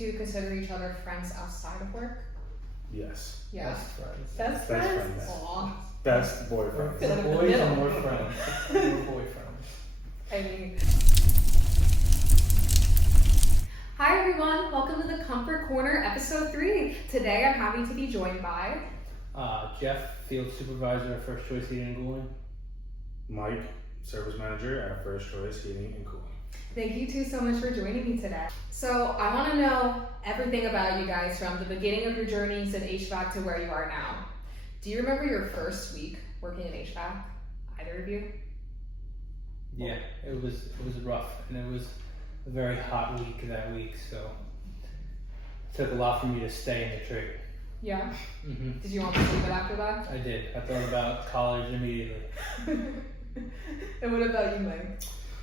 two consider each other friends outside of work? Yes. Yeah. Best friends. Best friends? Aw. Best boyfriends. Feel like The I'm in the boys middle. are more friends. More boyfriends. I mean... Hi everyone, welcome to the Comfort Corner episode 3. Today I'm happy to be joined by... Jeff, Field Supervisor at First Choice Heating and Cooling. Mike, Service Manager at First Choice Heating and Cooling. Thank you two so much for joining me today. So I want to know everything about you guys from the beginning of your journeys in HVAC to where you are now. Do you remember your first week working in HVAC? Either of you? Yeah, it was rough, and it was a very hot week that week, so it took a lot for me to stay in the trade. Yeah? Mm-hmm. Did you want to leave it after that? I did. I thought about college immediately. And what about you, Mike?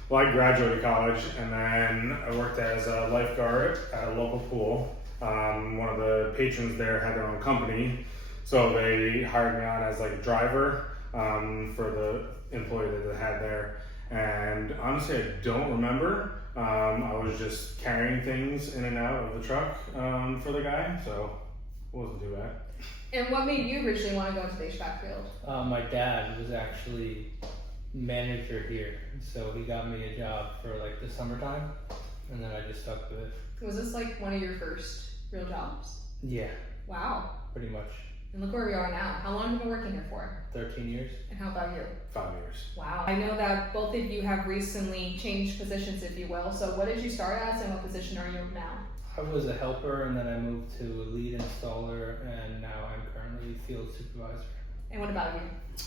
Well, I graduated college and then I worked as a lifeguard at a local pool. One of the patrons there had their own company, so they hired me on as like a driver for the employee that they had there. And honestly, I don't remember. I was just carrying things in and out of the truck for the guy, so it wasn't too bad. And what made you originally want to go into the HVAC field? My dad was actually manager here, so he got me a job for like the summertime, and then I just stuck with it. Was this like one of your first real jobs? Yeah, Wow. pretty much. And look where we are now. How long have you been working here for? 13 years. And how about you? 5 years. Wow. I know that both of you have recently changed positions, if you will. So what did you start as and what position are you now? I was a helper, and then I moved to a lead installer, and now I'm currently field supervisor. And what about you?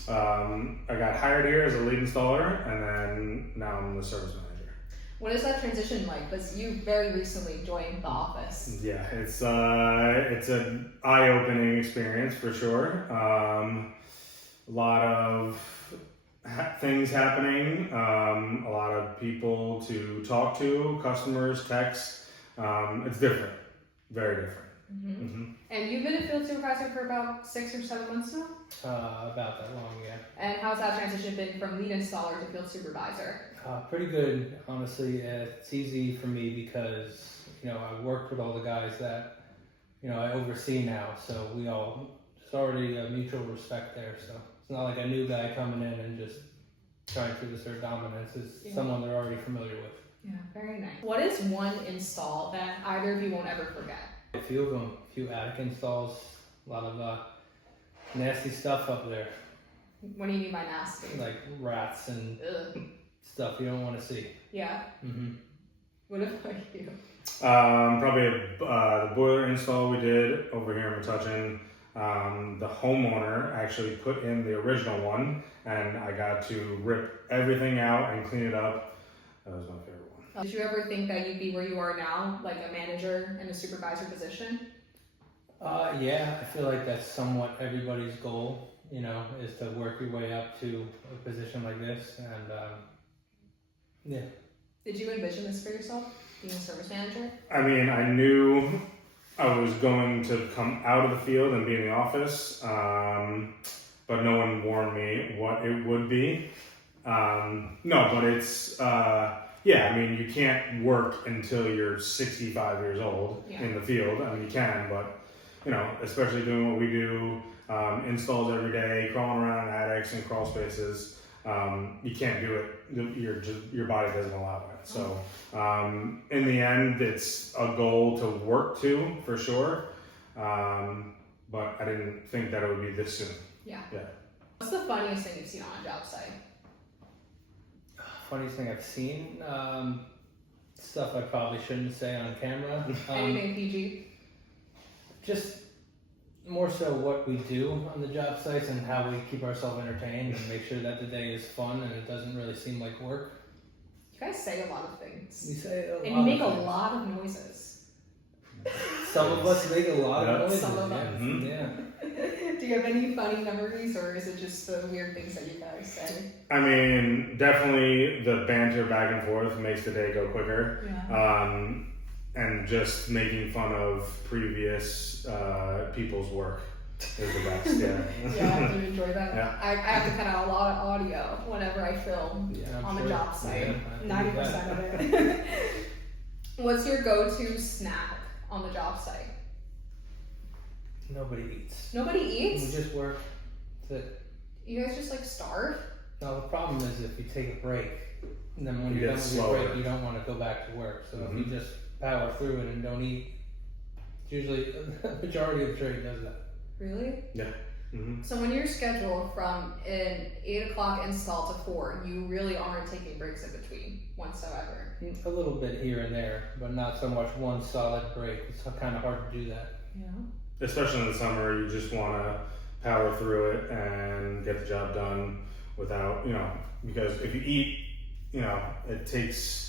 I got hired here as a lead installer, and then now I'm the service manager. What is that transition like? Because you very recently joined the office. Yeah, it's an eye-opening experience for sure. A lot of things happening, a lot of people to talk to, customers, techs. It's different, very different. Mm-hmm. Mm-hmm. And you've been a field supervisor for about 6 or 7 months now? About that long, yeah. And how's that transition been from lead installer to field supervisor? Pretty good, honestly. It's easy for me because, I worked with all the guys that, I oversee now. So there's already a mutual respect there. So it's not like a new guy coming in and just trying to assert dominance. It's someone they're already familiar with. Yeah, very nice. What is one install that either of you won't ever forget? A few of them, a few attic installs, a lot of nasty stuff up there, What do you mean by nasty? like rats and Ugh. stuff you don't want to see. Yeah. Mm-hmm. What about you? Probably the boiler install we did over here in Metuchen. The homeowner actually put in the original one, and I got to rip everything out and clean it up. That was my favorite one. Did you ever think that you'd be where you are now, like a manager and a supervisor position? Yeah, I feel like that's somewhat everybody's goal, is to work your way up to a position like this. And yeah. Did you envision this for yourself, being a service manager? I mean, I knew I was going to come out of the field and be in the office, but no one warned me what it would be. No, but it's, yeah, I mean, you can't work until you're 65 years old in the field. I mean, you can, but, especially doing what we do, installs every day, crawling around in attics and crawl spaces, you can't do it. Your body doesn't allow it. So, in the end, it's a goal to work to, for sure. But I didn't think that it would be this soon. Yeah. Yeah. What's the funniest thing you've seen on a job site? Funniest thing I've seen, stuff I probably shouldn't say on camera. Anything PG? Just more so what we do on the job sites and how we keep ourselves entertained and make sure that the day is fun and it doesn't really seem like work. You guys say a lot of things. We say a lot And you make a of things. lot of noises. Some of us make a lot of noises. Some of yeah. us. Mm-hmm. Yeah. Do you have any funny memories, or is it just the weird things that you guys say? I mean, definitely the banter back and forth makes the day go quicker. Yeah. And just making fun of previous people's work is the best. Yeah. Yeah, you enjoy that? Yeah. I have to cut out a lot of audio whenever I film on the job site. Yeah, 90% of it. What's your go-to snack on the job site? Nobody eats. Nobody We eats? just work. That's it. You guys just like starve? Now the problem is if you take a break, and then when You you're get done with your slower. break, you don't want to go back to work. So if you just power through it and don't eat, usually the majority of the trade does that. Really? Mm-hmm. So when you're scheduled from an 8 o'clock install to 4, you really aren't taking breaks in between whatsoever. A little bit here and there, but not so much one solid break. It's kind of hard to do that. Yeah. Especially in the summer, you just want to power through it and get the job done without, because if you eat, it takes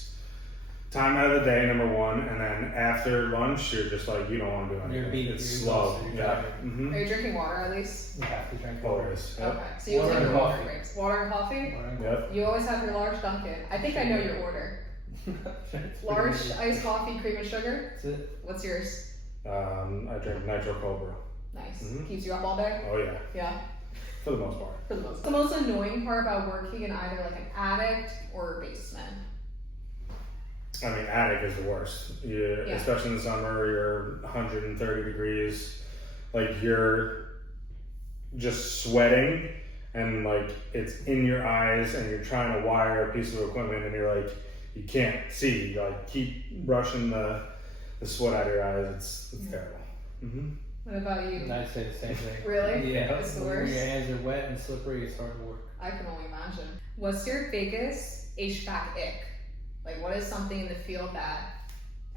time out of the day, number one, and then after lunch, you're just like, you don't want to do anything. You're beat, it's you're slow. exhausted, you're Yeah. tired. Mm-hmm. Are you drinking water at least? You have to drink water. Always. Yep. Okay. So you Water take and your water coffee. breaks. Water and coffee? Water and Yep. You always have your large Dunkin'. I think I know your order. It's Large pretty easy. iced coffee, cream and sugar. That's it. What's yours? I drink Nitro Cobra. Nice. Mhm. Keeps you up all day? Oh yeah, Yeah. for the most part. For the most. The most annoying part about working in either like an attic or a basement. I mean, attic is the worst. Yeah. Especially in the summer, you're 130 degrees, like you're just sweating, and like it's in your eyes, and you're trying to wire a piece of equipment, and you're like, you can't see. You like keep brushing the sweat out of your eyes. It's terrible. Mm-hmm. What about you? And I'd say the same thing. Really? Yeah. It's the When worst. your hands are wet and slippery, it's hard to work. I can only imagine. What's your biggest HVAC ick? Like, what is something in the field that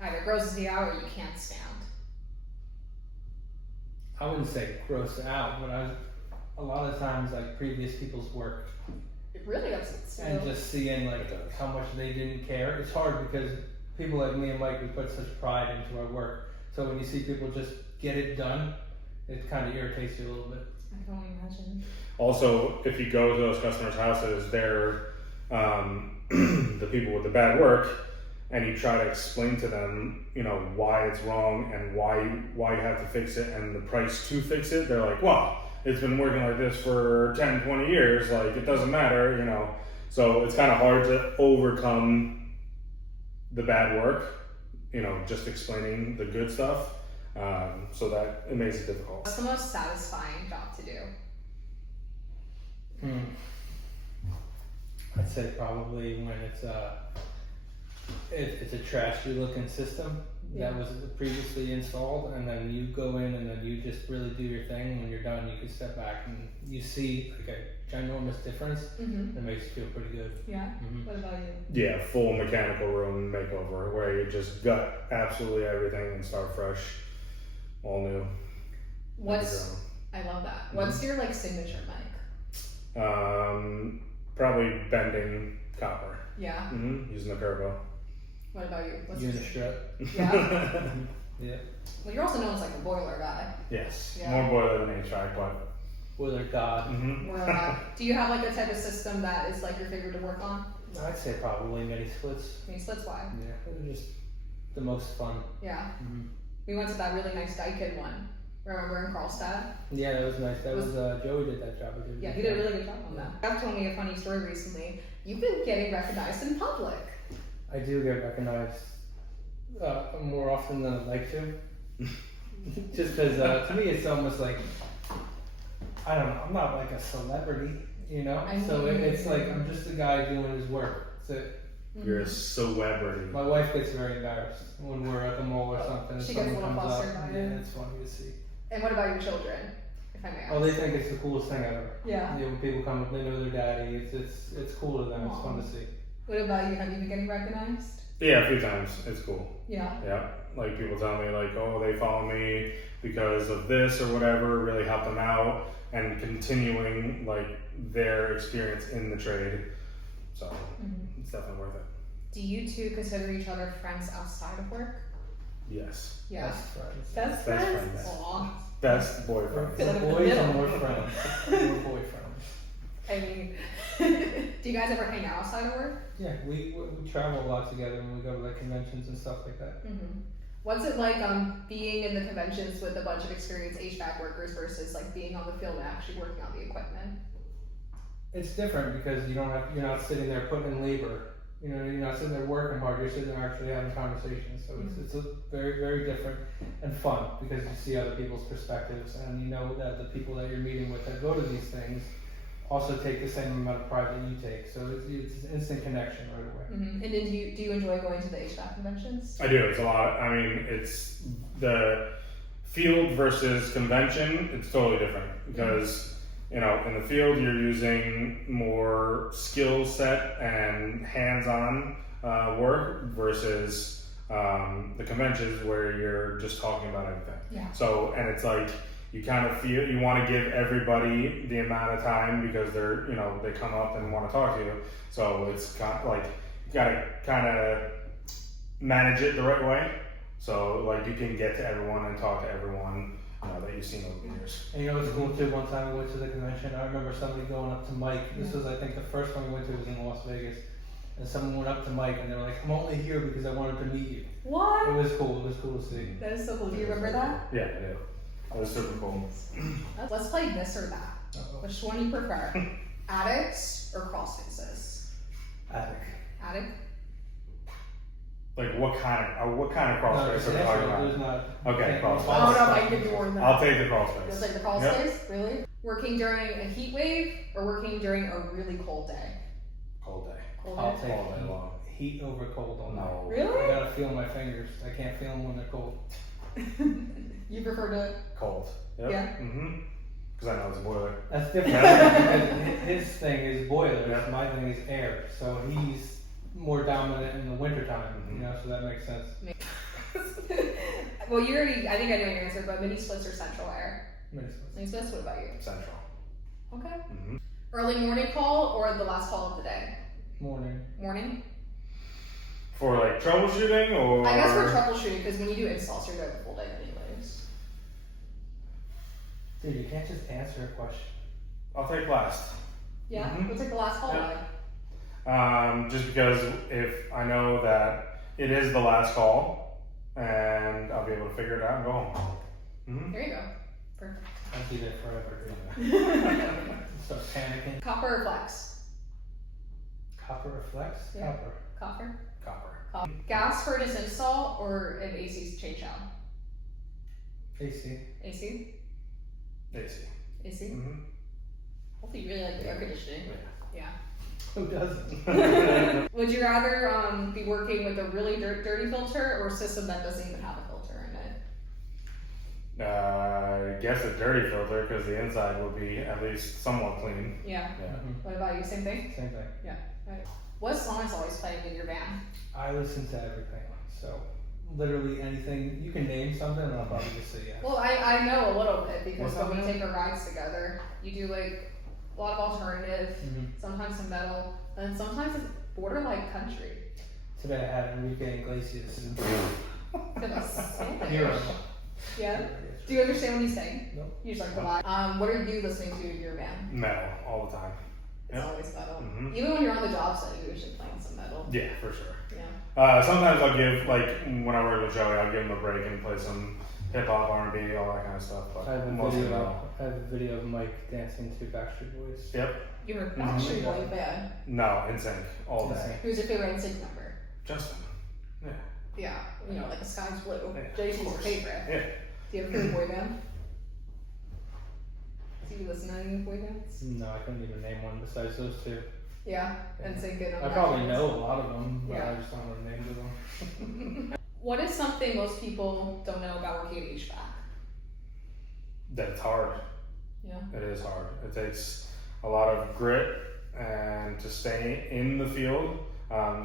either grosses you out or you can't stand? I wouldn't say gross out, but a lot of times like previous people's work It really upsets you. and just seeing like It does. how much they didn't care. It's hard because people like me and Mike, we put such pride into our work. So when you see people just get it done, it kind of irritates you a little bit. I can only imagine. Also, if you go to those customers' houses, they're the people with the bad work, and you try to explain to them, why it's wrong and why you have to fix it and the price to fix it. They're like, well, it's been working like this for 10, 20 years. Like, it doesn't matter, So it's kind of hard to overcome the bad work, just explaining the good stuff. So that it makes it difficult. What's the most satisfying job to do? I'd say probably when it's a trashy looking system that was previously installed, and then you go in and then you just really do your thing, and when you're done you can step back and you see like a ginormous difference. Mm-hmm. That makes you feel pretty good. Yeah. Mhm. What about you? Yeah, full mechanical room makeover where you just gut absolutely everything and start fresh, all new. I love that. What's your like signature mic? Probably bending copper. Yeah. Using the Curvo. What about you? What's your Unistrut. Yeah. Yeah. Well, you're also known as like a boiler guy. Yes. Yeah. More boiler than HVAC, but. Boiler God. Boiler guy. Do you have like a type of system that is like your favorite to work on? I'd say probably mini splits. I mean, splits why? Yeah, they're just the most fun. Yeah. Mhm. We went to that really nice Daikin one. Remember in Carlstad? Yeah, that was nice. That was Joey did that job. Yeah, he did a really good job on that. You've told me a funny story recently. You've been getting recognized in public. I do get recognized more often than I'd like to. Just because to me it's almost like, I don't know, I'm not like a celebrity, So it's like I'm just a guy doing his work. That's it. You're a celebrity. My wife gets very embarrassed when we're at the mall or something. She and gets a someone little comes up. flustered by Yeah, it. it's funny to see. And what about your children, if I may ask? Oh, they think it's the coolest thing ever. Yeah. When people come up, they know their daddy. It's cool to them. It's fun to see. What about you? Have you been getting recognized? Yeah, a few times. It's cool. Yeah. Yeah. Like people tell me like, oh, they follow me because of this or whatever, really help them out and continuing like their experience in the trade. So it's definitely worth it. Do you two consider each other friends outside of work? Yes. Yeah. Best friends. Best Best friends? friends. Aw. Best boyfriend. Feel like I'm in the Boys middle. are more friends. More boyfriends. I mean, do you guys ever hang out outside of work? Yeah, we travel a lot together when we go to like conventions and stuff like that. What's it like being in the conventions with a bunch of experienced HVAC workers versus like being on the field and actually working on the equipment? It's different because you're not sitting there putting in labor. you're not sitting there working hard. You're sitting there actually having conversations. So it's a very, very different and fun because you see other people's perspectives, and you know that the people that you're meeting with that go to these things also take the same amount of pride that you take. So it's an instant connection right away. And then do you enjoy going to the HVAC conventions? I do. It's a lot. I mean, it's the field versus convention. It's totally different because in the field you're using more skill set and hands-on work versus the conventions where you're just talking about everything. Yeah. So, and it's like you kind of feel you want to give everybody the amount of time because they're they come up and want to talk to you. So it's kind of like you gotta kind of manage it the right way. So like you can get to everyone and talk to everyone that you've seen over the years. And it's cool too. One time we went to the convention, I remember somebody going up to Mike. This was, I think, the first one we went to was in Las Vegas. And someone went up to Mike and they were like, "I'm only here because I wanted to meet you." What? It was cool. It was cool to see. That is so cool. Do you remember that? Yeah, I do. That was super cool. Let's play this or that. Uh-oh. Which one do you prefer? Attics or crawl spaces? Attic. Attic? Like what kind of crawl No, space are we there's talking not. about? Okay, crawl space. I don't know if I can give you more than that. I'll take the crawl You'll space. take the crawl Yep. space? Really? Working during a heat wave or working during a really cold day? Cold day. Cold I'll day? take All day long. heat over cold all night. No. I Really? gotta feel my fingers. I can't feel them when they're cold. You prefer to? Cold. Yep. Yeah. Mm-hmm. Because I know it's a boiler. That's different because his thing is boilers, Yeah. my thing is air. So he's more dominant in the wintertime, so that makes sense. Well, you already, I think I know your answer, but mini splits or central air? Makes sense. Mini splits, what about you? Central. Okay. Mm-hmm. Early morning call or the last call of the day? Morning. Morning? For like troubleshooting or? I guess for troubleshooting, because when you do installs, you're there the full day anyways. Dude, you can't just answer a question. I'll take last. Yeah? Mhm. What's like the last call Yeah. like? Just because if I know that it is the last call and I'll be able to figure it out and go home. Mm-hmm. There you go. Perfect. I'd be there forever. Start panicking. Copper or flex? Copper or flex? Yeah. Copper. Copper? Copper. Gas furnace install or an AC change out? AC. AC? AC. AC? Mm-hmm. Hopefully you really like the air conditioning. Yeah. Who doesn't? Would you rather be working with a really dirty filter or a system that doesn't even have a filter in it? I guess a dirty filter because the inside will be at least somewhat clean. Yeah. Yeah. What about you? Same thing? Same thing. Right. What song is always playing in your van? I listen to everything. So literally anything. You can name something and I'll probably just say yes. Well, I know a little bit because What's when we that? take our rides together, you do like a lot of alternative, sometimes some metal, and sometimes it's borderline country. Today I had Enrique Iglesias. Goodness. Hero. Yeah. Do you understand what he's saying? Nope. You just like the vibe. What are you listening to in your van? Metal all the time. It's Yep. always metal. Mhm. Even when you're on the job site, you usually playing some metal. Yeah, for sure. Yeah. Sometimes I'll give, like, when I work with Joey, I'll give him a break and play some hip-hop, R&B, all that kind of stuff. But I have mostly metal. a video of Mike dancing to Backstreet Boys. Yep. You're a Mhm. Backstreet Boy fan. No, in sync all day. NSYNC. Who's your favorite NSYNC member? Justin. Yeah. Yeah, like a Sky's Blue. Yeah, Jay-Z's of your course. favorite. Yeah. Do you have a favorite boy band? Do you listen to any boy bands? No, I couldn't even name one besides those two. Yeah, NSYNC and I probably know a lot of them, but Yeah. I just don't know the names of them. What is something most people don't know about working at HVAC? That it's hard. Yeah. It is hard. It takes a lot of grit and to stay in the field,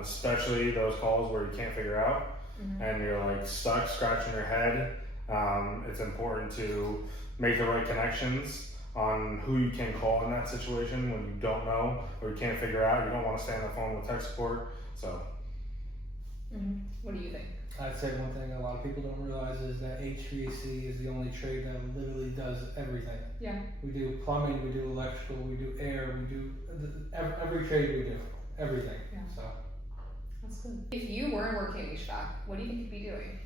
especially those calls where you can't figure out and you're like stuck scratching your head. It's important to make the right connections on who you can call in that situation when you don't know or you can't figure out. You don't want to stay on the phone with tech support. So, What do you think? I'd say one thing a lot of people don't realize is that HVAC is the only trade that literally does everything. Yeah. We do plumbing, we do electrical, we do air, we do every trade we do, everything. Yeah. So That's good. If you weren't working at HVAC, what do you think you'd be doing?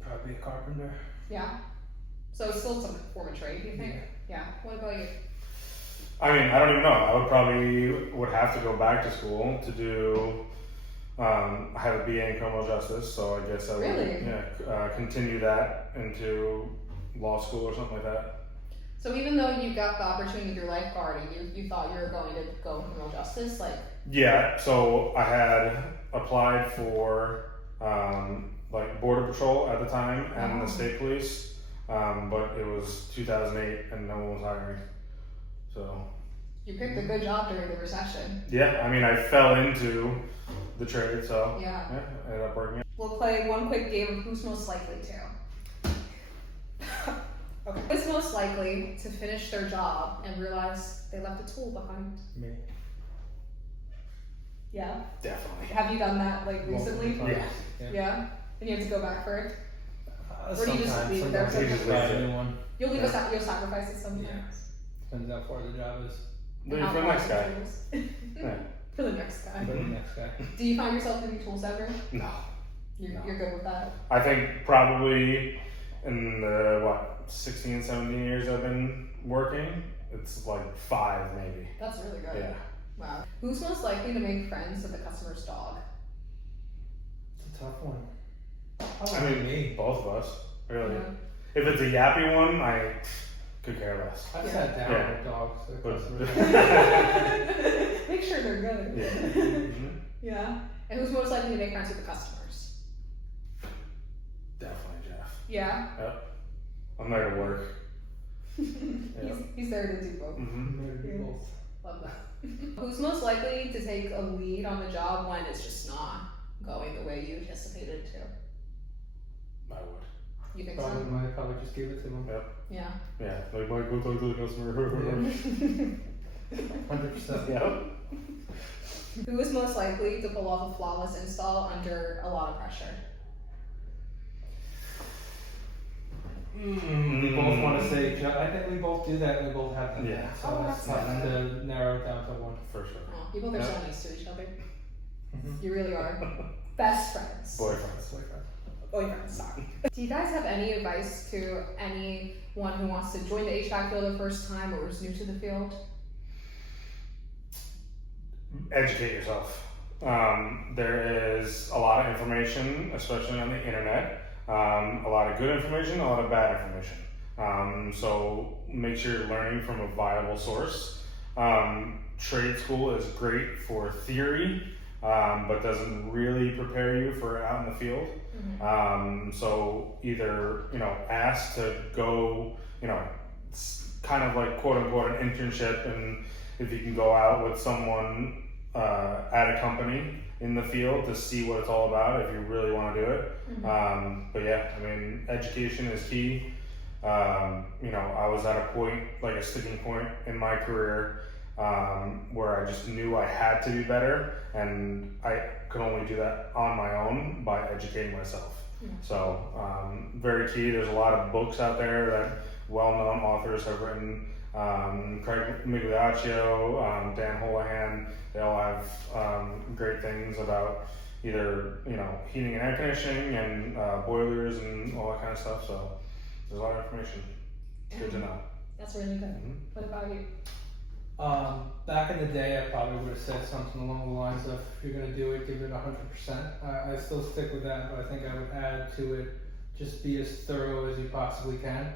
probably a carpenter. Yeah. So it's still some form of trade, do you think? Yeah. Yeah. What about you? I mean, I don't even know. I would have to go back to school to do. I have a BA in criminal justice, so I guess I would Really? continue that into law school or something like that. So even though you got the opportunity through lifeguarding, you thought you were going to go criminal justice, like? Yeah. So I had applied for like border patrol at the time and the state police, but it was 2008 and no one was hiring. So. You picked a good job during the recession. Yeah. I mean, I fell into the trade, so Yeah. I ended up working. We'll play one quick game of who's most likely to. Okay. Who's most likely to finish their job and realize they left a tool behind? Me. Yeah. Definitely. Have you done that like recently? Multiple times. Yeah. And you have to go back for it. Or do you just Sometimes leave it there? you just buy a new one. You'll leave you'll sacrifice it sometimes. Yeah. Depends how far the job is. Leave for the next guy. Yeah. For the next guy. For the next guy. Do you find yourself doing tools ever? No. You're good with that? I think probably in the 16, 17 years I've been working, it's like 5 maybe. That's really good. Yeah. Wow. Who's most likely to make friends with the customer's dog? It's a tough one. I mean, me. both of us, really. Yeah. If it's a yappy one, I could care less. I've Yeah. sat down Yeah. with dogs. So But- Make sure they're good. Yeah. Mhm. Yeah. And who's most likely to make friends with the customers? Definitely Jeff. Yeah. I'm there to work. He's there to do both. Mm-hmm. Love that. Who's most likely to take a lead on the job when it's just not going the way you anticipated it to? I would. You think Probably just give it to them. so? Yeah. Yeah. Like, go talk to the customer. 100%. Yeah. Who is most likely to pull off a flawless install under a lot of pressure? We both want to say, I think we both do that, and we both have them. Yeah. So Oh, it's that's tough to narrow it down to one. For sure. Oh, you both are Yeah. so nice to each other. Mhm. You really are. Best friends. Boyfriends. Boyfriends, sorry. Do you guys have any advice to anyone who wants to join the HVAC field the first time or is new to the field? Educate yourself. There is a lot of information, especially on the internet. A lot of good information, a lot of bad information. So make sure you're learning from a viable source. Trade school is great for theory, but doesn't really prepare you for out in the field. So either, ask to go, it's kind of like quote unquote an internship, and if you can go out with someone at a company in the field to see what it's all about if you really want to do it. But yeah, I mean, education is key. I was at a point, like a sticking point in my career, where I just knew I had to be better, and I could only do that on my own by educating myself. So very key. There's a lot of books out there that well-known authors have written. Craig Migliaccio, Dan Holohan, they all have great things about either heating and air conditioning and boilers and all that kind of stuff. So there's a lot of information. It's good to know. That's really good. What about you? Back in the day, I probably would have said something along the lines of, if you're going to do it, give it 100%. I still stick with that, but I think I would add to it, just be as thorough as you possibly can,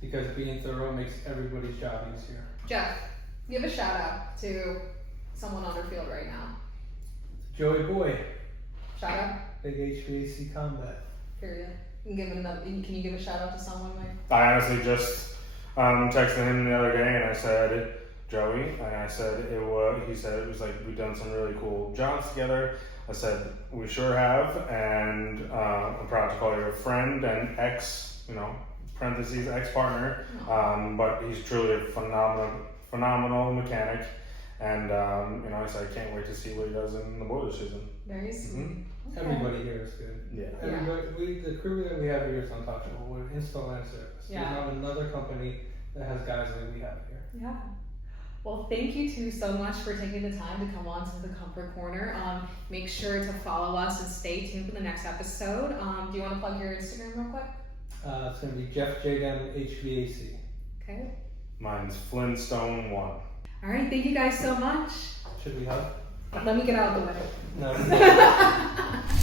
because being thorough makes everybody's job easier. Jeff, give a shout out to someone on their field right now. Joey Boy, Shout out, big HVAC combat. period. Can you give a shout out to someone like? I honestly just texted him the other day and I said, Joey, and I said he said it was like, we've done some really cool jobs together. I said, we sure have, and I'm proud to call you a friend and parentheses, ex-partner, but he's truly a phenomenal mechanic, and I said I can't wait to see what he does in the boiler season. Very sweet. Okay. Everybody here is good. Yeah. Everybody, the crew that we have here is untouchable with install and service. Yeah. There's not another company that has guys like we have here. Yeah. Well, thank you two so much for taking the time to come on to the Comfort Corner. Make sure to follow us and stay tuned for the next episode. Do you want to plug your Instagram real quick? It's going to be Jeff Jada HVAC. Okay. Mine's Flintstone 1. All right, thank you guys so much. Should we hug? Let me get out of the way. No.